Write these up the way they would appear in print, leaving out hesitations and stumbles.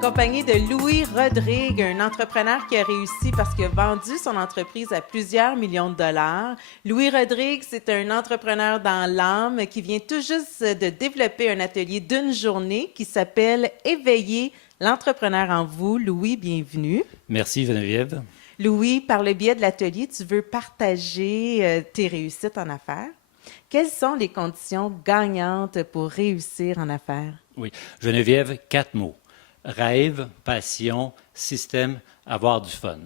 compagnie de Louis Rodrigue, un entrepreneur qui a réussi parce qu'il a vendu son entreprise à plusieurs millions de dollars. Louis Rodrigue, c'est un entrepreneur dans l'âme qui vient tout juste de développer un atelier d'une journée qui s'appelle « Éveiller l'entrepreneur en vous ». Louis, bienvenue. Merci Geneviève. Louis, par le biais de l'atelier, tu veux partager tes réussites en affaires. Quelles sont les conditions gagnantes pour réussir en affaires? Oui, Geneviève, 4 mots. Rêve, passion, système, avoir du fun.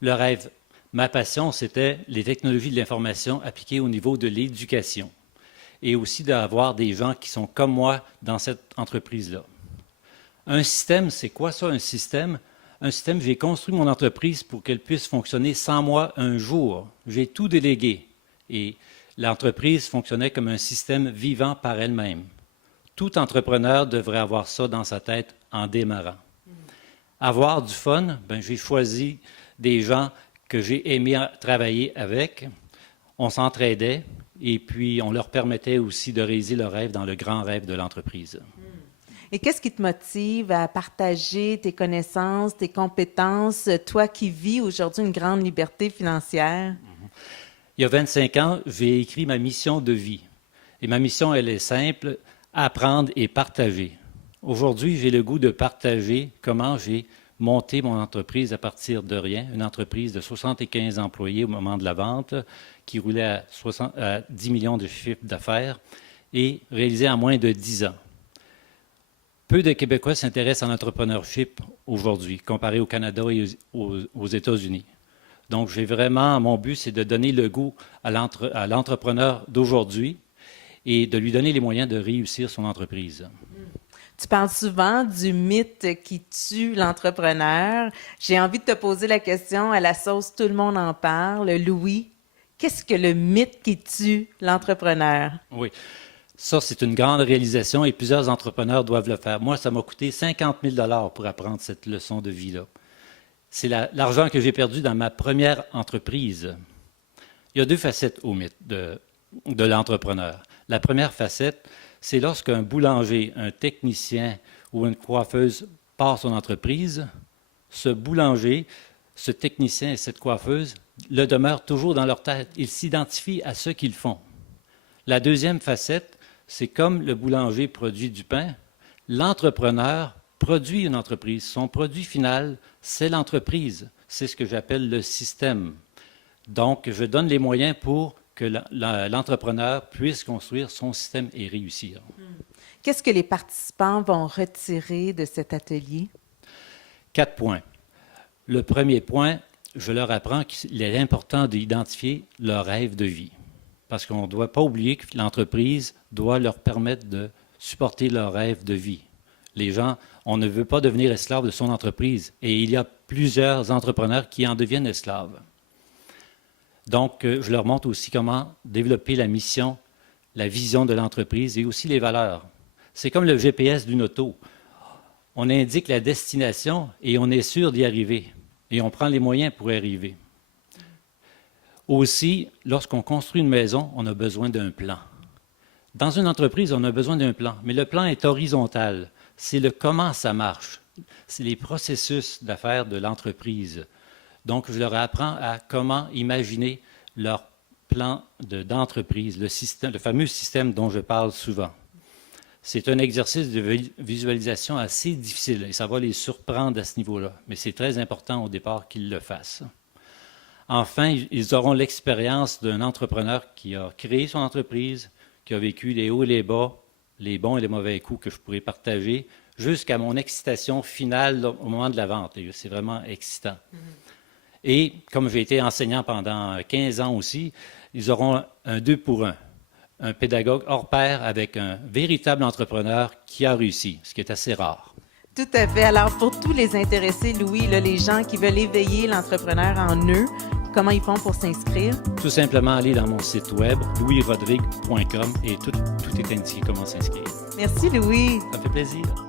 Le rêve, ma passion, c'était les technologies de l'information appliquées au niveau de l'éducation et aussi d'avoir des gens qui sont comme moi dans cette entreprise-là. Un système, c'est quoi ça, un système? Un système, j'ai construit mon entreprise pour qu'elle puisse fonctionner sans moi un jour. J'ai tout délégué et l'entreprise fonctionnait comme un système vivant par elle-même. Tout entrepreneur devrait avoir ça dans sa tête en démarrant. Avoir du fun, j'ai choisi des gens que j'ai aimé travailler avec. On s'entraidait et puis on leur permettait aussi de réaliser leur rêve dans le grand rêve de l'entreprise. Et qu'est-ce qui te motive à partager tes connaissances, tes compétences, toi qui vis aujourd'hui une grande liberté financière? Il y a 25 ans, j'ai écrit ma mission de vie. Et ma mission, elle est simple, apprendre et partager. Aujourd'hui, j'ai le goût de partager comment j'ai monté mon entreprise à partir de rien, une entreprise de 75 employés au moment de la vente, qui roulait à 10 millions de chiffre d'affaires et réalisée en moins de 10 ans. Peu de Québécois s'intéressent à l'entrepreneurship aujourd'hui, comparé au Canada et aux États-Unis. Donc, mon but, c'est de donner le goût à l'entrepreneur d'aujourd'hui et de lui donner les moyens de réussir son entreprise. Tu parles souvent du mythe qui tue l'entrepreneur. J'ai envie de te poser la question à la sauce « Tout le monde en parle ». Louis, qu'est-ce que le mythe qui tue l'entrepreneur? Oui, ça, c'est une grande réalisation et plusieurs entrepreneurs doivent le faire. Moi, ça m'a coûté 50 000 pour apprendre cette leçon de vie-là. C'est l'argent que j'ai perdu dans ma première entreprise. Il y a 2 facettes au mythe de l'entrepreneur. La première facette, c'est lorsqu'un boulanger, un technicien ou une coiffeuse part son entreprise, ce boulanger, ce technicien et cette coiffeuse le demeurent toujours dans leur tête. Ils s'identifient à ce qu'ils font. La deuxième facette, c'est comme le boulanger produit du pain, l'entrepreneur produit une entreprise. Son produit final, c'est l'entreprise. C'est ce que j'appelle le système. Donc, je donne les moyens pour que l'entrepreneur puisse construire son système et réussir. Qu'est-ce que les participants vont retirer de cet atelier? 4 points. Le premier point, je leur apprends qu'il est important d'identifier leur rêve de vie. Parce qu'on ne doit pas oublier que l'entreprise doit leur permettre de supporter leur rêve de vie. Les gens, on ne veut pas devenir esclave de son entreprise. Et il y a plusieurs entrepreneurs qui en deviennent esclaves. Donc, je leur montre aussi comment développer la mission, la vision de l'entreprise et aussi les valeurs. C'est comme le GPS d'une auto. On indique la destination et on est sûr d'y arriver. Et on prend les moyens pour y arriver. Aussi, lorsqu'on construit une maison, on a besoin d'un plan. Dans une entreprise, on a besoin d'un plan, mais le plan est horizontal. C'est le comment ça marche. C'est les processus d'affaires de l'entreprise. Donc, je leur apprends à comment imaginer leur plan d'entreprise, le fameux système dont je parle souvent. C'est un exercice de visualisation assez difficile et ça va les surprendre à ce niveau-là, mais c'est très important au départ qu'ils le fassent. Enfin, ils auront l'expérience d'un entrepreneur qui a créé son entreprise, qui a vécu les hauts et les bas, les bons et les mauvais coups que je pourrais partager, jusqu'à mon excitation finale au moment de la vente. C'est vraiment excitant. Et comme j'ai été enseignant pendant 15 ans aussi, ils auront un 2 pour 1, un pédagogue hors pair avec un véritable entrepreneur qui a réussi, ce qui est assez rare. Tout à fait. Alors, pour tous les intéressés, Louis, là, les gens qui veulent éveiller l'entrepreneur en eux, comment ils font pour s'inscrire? Tout simplement aller dans mon site web, louisrodrigue.com, et tout est indiqué comment s'inscrire. Merci, Louis. Ça me fait plaisir.